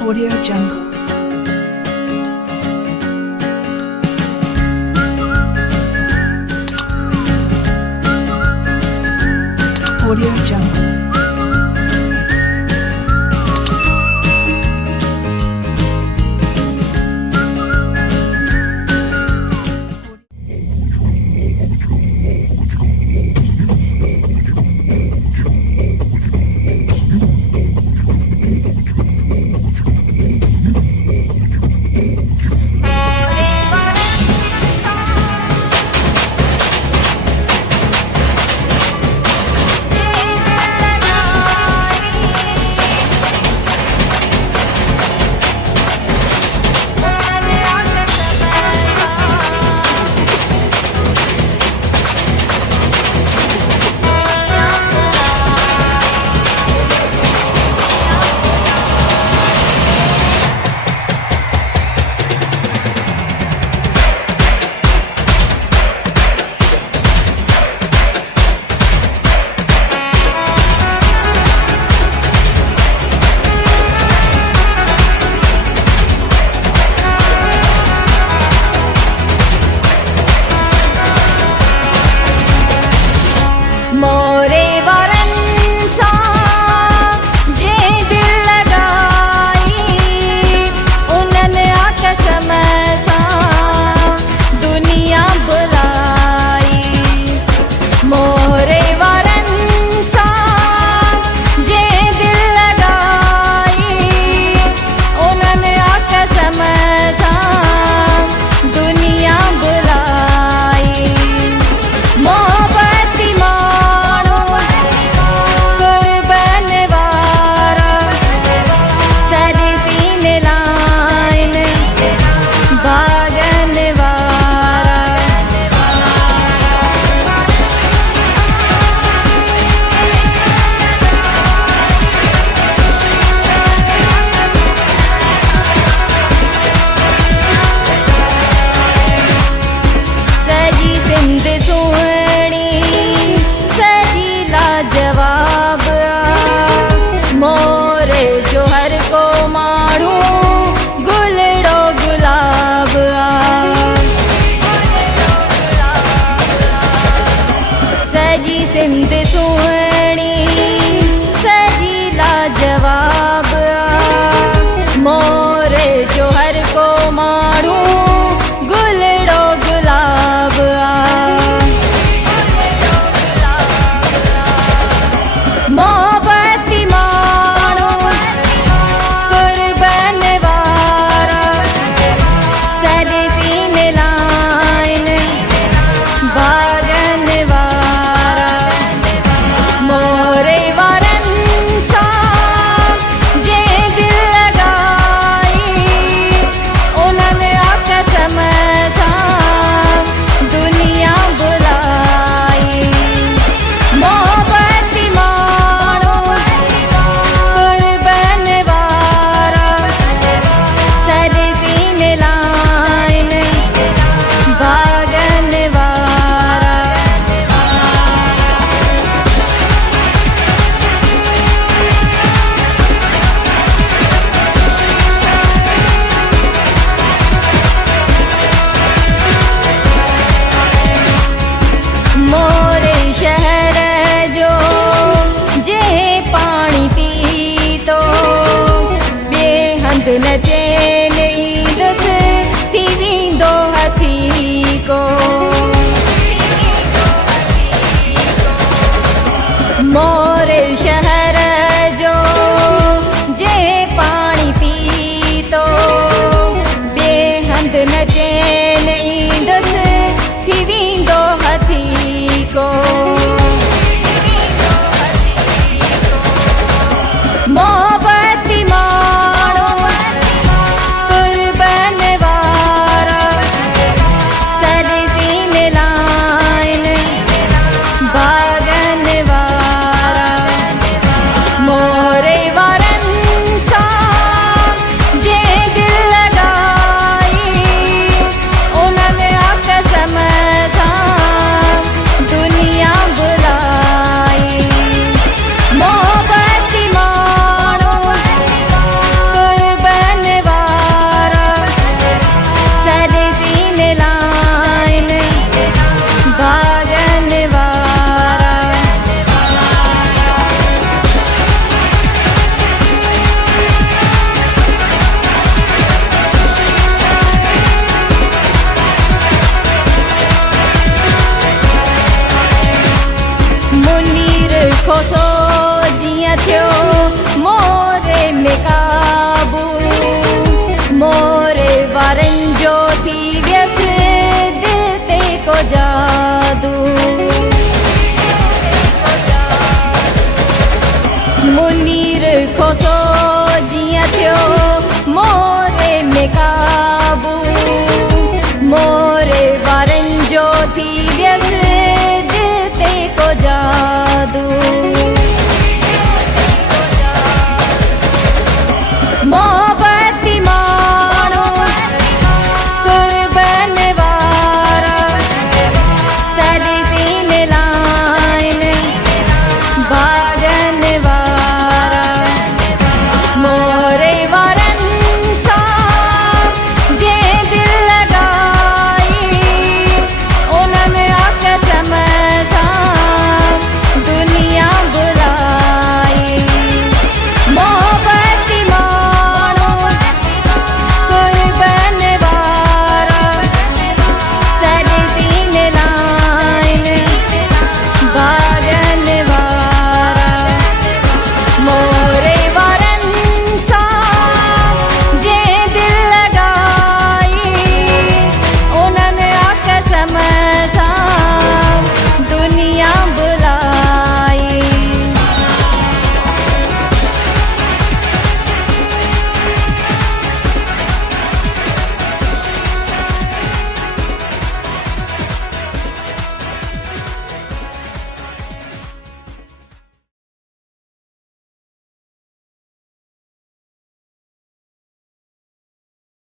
Audio Jungle. Audio Jungle. जवाब मोरे जोहर को मारू गुलड़ो गुलाब सजी सिंध सुहणी सजी लाजवाब मोरे जोहर को मारू गुलड़ो गुलाब मोहब्बती मानो कुर्बान वारा सजे सीने लाइन बागन वारा मोरे वारन सा जे दिल लगाई उन्हनि कसम सा दुनिया बुलाई मोहब्बती शहर जो जे पानी पी तो बेहंद नचे नहीं दस थी वींदो हथी को मोरे शहर जो जे पानी पी तो बेहंद नचे नहीं दस थी वींदो हथी को मोहब्बती मानो कुर्बान वारा थियो मोरे में काबू मोरे वारनि जो थी वियसि